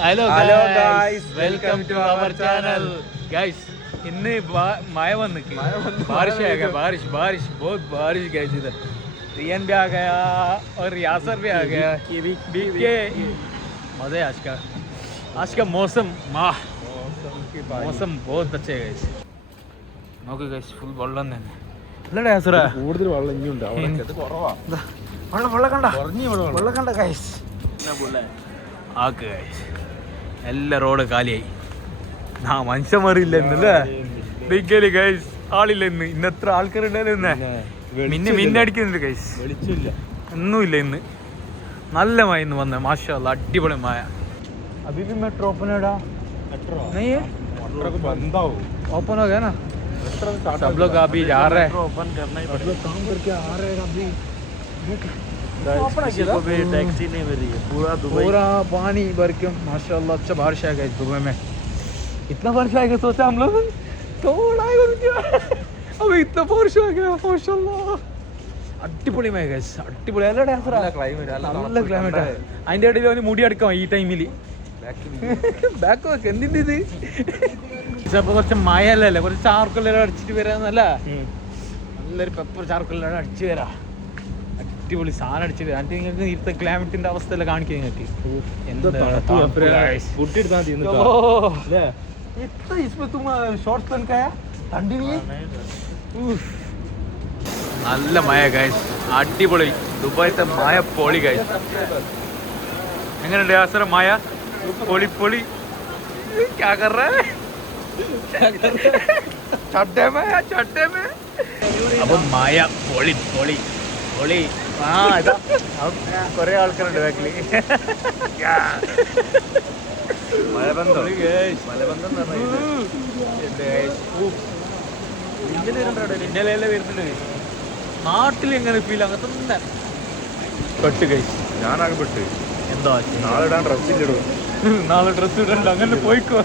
Hello guys, welcome to our channel. Guys इन्ने माया बंद की बारिश आ गया, बारिश बारिश बहुत बारिश गाइस। इधर रियन भी आ गया और यासर भी आ गया। के मजे आज का मौसम मौसम बहुत अच्छे है गाइस। നോക്ക് ഗൈസ്, ഫുൾ വെള്ളം തന്നെ അല്ലടാ യാസറ? കൂടുതൽ വെള്ളം ഇനിയുണ്ട്, വെള്ളം കണ്ട ഗൈസ്. ആക്ക് ഗൈസ്, എല്ലാ റോഡ് കാലിയായി. മനുഷ്യന്മാരില്ല ഇന്നല്ലേ ബിഗലി ഗൈസ്, ആളില്ല ഇന്ന്. ഇന്നെത്ര ആൾക്കാരുണ്ടായാലും ഇന്ന് മിന്നടിക്കുന്നുണ്ട് ഗൈസ്. വെളിച്ചില്ല, ഒന്നുമില്ല ഇന്ന്. നല്ല മഴ ഇന്ന് വന്ന, മാഷാ അല്ലാ, അടിപൊളി മഴ. अभी भी मेट्रो ओपन है नहीं है? बंद ओपन हो गया ना, सब लोग अभी जा रहे हैं, ओपन करना ही सब लोग काम करके आ रहे हैं अभी। टैक्सी नहीं मिल रही है, पूरा पानी भर के माशाल्लाह। अच्छा बारिश आ गई दुबई में, इतना बारिश आएगा सोचा हम लोग, थोड़ा अभी इतना बारिश आ गया माशाल्लाह. അടിപൊളി മഴ ഗൈസ്, അടിപൊളി. നല്ല ക്ലൈമറ്റ്. അതിൻ്റെ ഇടയിൽ അവന് മുടി അടക്കാം ഈ ടൈമിൽ. ബാക്ക് വെക്ക്, എന്തിൻ്റെ ഇത്? ചിലപ്പോൾ കുറച്ച് മഴയല്ലേ, കുറച്ച് ചാർക്കൊല്ലെല്ലാം അടിച്ചിട്ട് വരാന്നല്ല, നല്ലൊരു പെപ്പർ ചാർക്കൊല്ലെല്ലാം അടിച്ചു വരാം. അടിപൊളി സാധനം അടിച്ചിട്ട് വരാം. എന്നിട്ട് നിങ്ങൾക്ക് ഇവിടുത്തെ ക്ലൈമറ്റിന്റെ അവസ്ഥ എല്ലാം കാണിക്കുക നിങ്ങൾക്ക്. നല്ല മഴ ഗൈസ്, അടിപൊളി. ദുബായിത്തെ മഴ പൊളി ഗൈസ്. എങ്ങനെയുണ്ട് യാസറ മഴ? പൊളി പൊളി. അപ്പൊ മഴ പൊളി പൊളി പൊളി. ഇതാ കൊറേ ആൾക്കാരുണ്ട് ബാക്കില്. ഇന്നലെ വരുന്നുണ്ട്. നാട്ടിൽ എങ്ങനെ ഫീൽ? അങ്ങനത്തെ തന്നെ പെട്ട് കഴിച്ചു. ഞാനാകെ പെട്ട്. എന്താ നാളെ ഇടാൻ ഡ്രസ് ഇല്ലടോ. നാളെ ഡ്രസ് ഇടണ്ട, അങ്ങനെ പോയിക്കോ.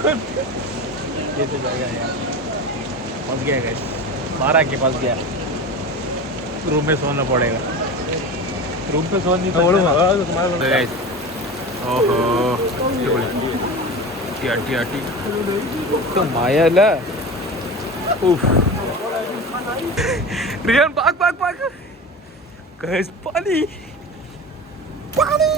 बारह के पास गया, रूम में सोना पड़ेगा. रूम पे सोना नहीं ओहो टी तो माया ला. रियान भाग भाग भाग गैस. पानी पानी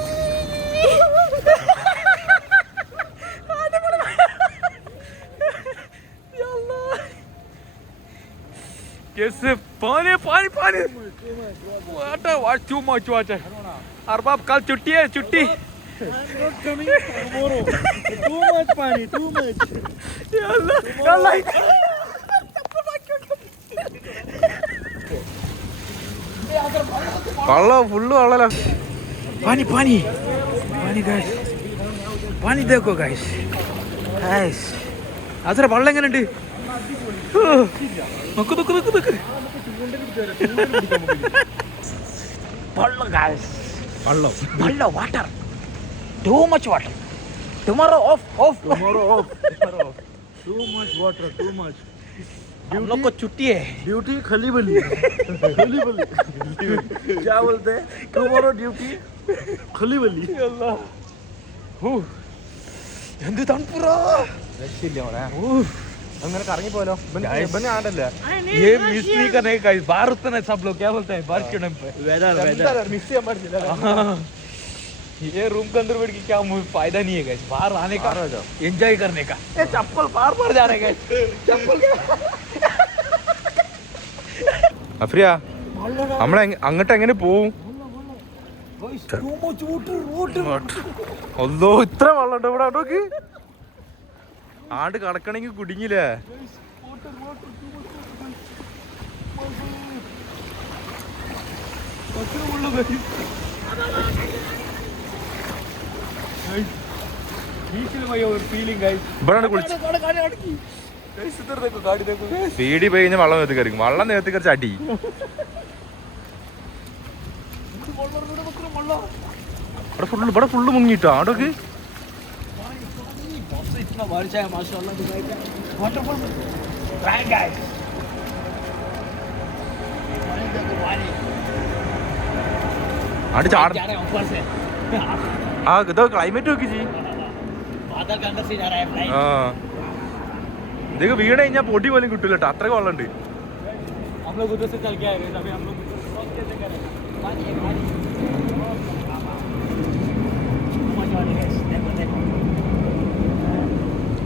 कैसे पानी पानी पानी वाटर वाट टू मच वाटर. अरबाब कल छुट्टी है, छुट्टी. Too much पानी, too much. വെള്ളം ഫുള്ള് വെള്ളല. പാനി പാനി പാനി ഗൈസ്, പാനി ദേക്കോ ഗൈസ്. അത്ര വെള്ളം എങ്ങനെയുണ്ട്? നോക്ക് നോക്ക് നോക്ക് നോക്ക്. വെള്ളം ഗൈസ്, വെള്ളം വെള്ളം water, too much water. Tomorrow of of Too much water, too much. हम लोग को छुट्टी है. ड्यूटी खली बली. खली बली क्या बोलते हैं? टुमारो ड्यूटी खली बली. എന്ത് തണുപ്പുറാ. രക്ഷയില്ല മോനെ. അങ്ങനെ കറങ്ങി പോലോ. ഇവനെ ആടല്ല. ये मिस नहीं करने का, बाहर उतना सब लोग क्या बोलते हैं बारिश के टाइम पे? वेदर मिस ചെയ്യാൻ പറ്റില്ല. ये रूम के अंदर बैठ के क्या फायदा नहीं है गाइस, बाहर आने का, एंजॉय करने का. ये चप्पल बार बार जा रहे गाइस, चप्पल അഫ്രിയ നമ്മളെ അങ്ങോട്ട് എങ്ങനെ പോവും? ഒന്നോ ഇത്ര വെള്ളം ഇവിടെ അവിടേക്ക് ആണ്ട് കടക്കണമെങ്കിൽ കുടുങ്ങില്ലേ? പേടി പോയി കഴിഞ്ഞാൽ വെള്ളം നേരത്തെ കറിക്കും. വെള്ളം നേരത്തെ കറിച്ച് അടി. ഇവിടെ ഫുള്ള് മുങ്ങിട്ടോ അവിടേക്ക്. അവിടെ ചാട. ആ ഇതോ ക്ലൈമറ്റ് നോക്കി ചെയ്യും. बादल के अंदर से जा रहा है फ्लाइट ആ ഇതൊക്കെ വീട് കഴിഞ്ഞാൽ പൊടി പോലും കിട്ടൂല കേട്ടോ, അത്രയ്ക്ക് വെള്ളമുണ്ട്. हम लोग उधर से चल के आए थे, अभी हम लोग क्रॉस कैसे करें? पानी है, पानी।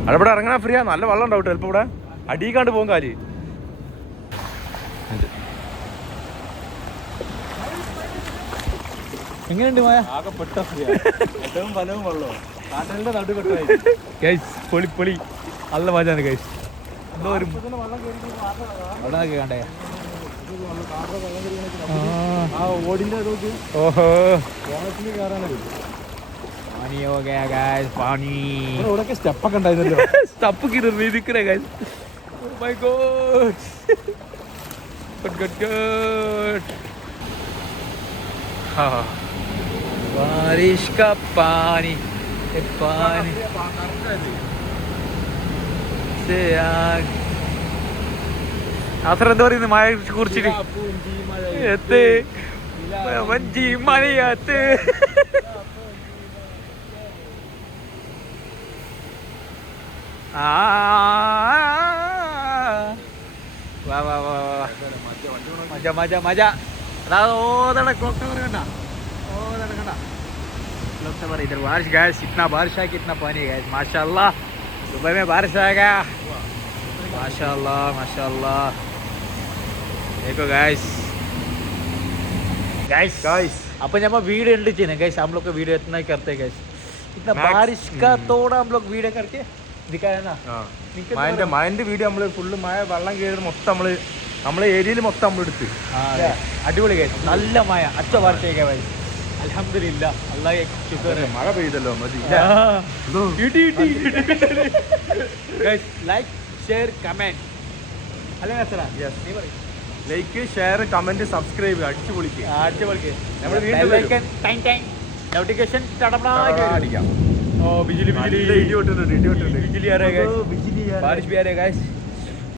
അവിടെ ഇവിടെ ഇറങ്ങാൻ ഫ്രീയാ, നല്ല വെള്ളം ഉണ്ടാവും ചിലപ്പോൾ ഇവിടെ അടിയിക്കാണ്ട് പോകും കാല്. എങ്ങനെയുണ്ട് മായ? ആകെ പെട്ട ഫ്രീ ഏറ്റവും ഫലവും വെള്ളവും കാട്ടലിന്റെ നടുക്കെട്ടായി ഗൈസ് പൊളി പൊളി നല്ല മജാണ് ഗൈസ്. എന്തോ ഒരു അവിടെ കണ്ടേ ആ ഓടിന്റെ ഓഹോ ഓണത്തിന് കയറാനല്ലേ पानी हो गया गाइस पानी. ഇവിടെയൊക്കെ സ്റ്റെപ്പൊക്കെ ഉണ്ടായിരുന്നല്ലോ സ്റ്റെപ്പ് കിടന്ന് നിൽക്കണേ guys. Oh my god good good good. हाँ बारिश का पानी पानी से आग അത്ര എന്താ പറയുന്നത് മഴയെ കുറിച്ചിട്ട് എത്ത് വഞ്ചി മഴയത്ത് ആ വാ വാ വാ വാ മജ മജ മജ. അതാ ഓതട ക്ലോക്ക് ടവർ കണ്ട, ഓതട കണ്ട क्लब से इधर बारिश गैस. इतना बारिश है कि इतना पानी है गैस. माशाल्लाह दुबई में बारिश आ गया. माशाल्लाह माशाल्लाह. देखो गैस गैस Guys, अपन जब वीडियो एंड चाहिए गैस, हम लोग का वीडियो इतना ही करते गैस. इतना Max. बारिश का थोड़ा हम लोग वीडियो करके दिखाया ना. മഴന്റെ വീഡിയോ നമ്മള് ഫുള്ള് മഴ വെള്ളം കയറുന്നത് മൊത്തം നമ്മളെ ഏരിയയിൽ മൊത്തം നമ്മളെടുത്ത്. അടിപൊളി ഗൈസ്, നല്ല മഴ അച്ഛ വാർത്തയൊക്കെ ഗൈസ്. അൽഹംദുലില്ലാ അല്ലാഹ് ശുക്ർ. മഴ പെയ്തല്ലോ മതി. ഗൈസ് ലൈക്ക് ഷെയർ കമന്റ് അല്ലേ നസറ? നീ പറയ്. ലൈക്ക് ഷെയർ കമന്റ് സബ്സ്ക്രൈബ് അടിച്ചു പൊളിക്കുക. അടിച്ചു പൊളിക്ക്. നമ്മൾ വീണ്ടും ബെൽ ടൈം ടൈം നോട്ടിഫിക്കേഷൻ തടപടാ അടിക്കാം. ओ बिजली നല്ല ഇടി പൊട്ടുന്നുണ്ട്, ഇടി പൊട്ടുന്നുണ്ട്. बिजली आ रहा है बिजली बारिश भी आ रहा है गाइस.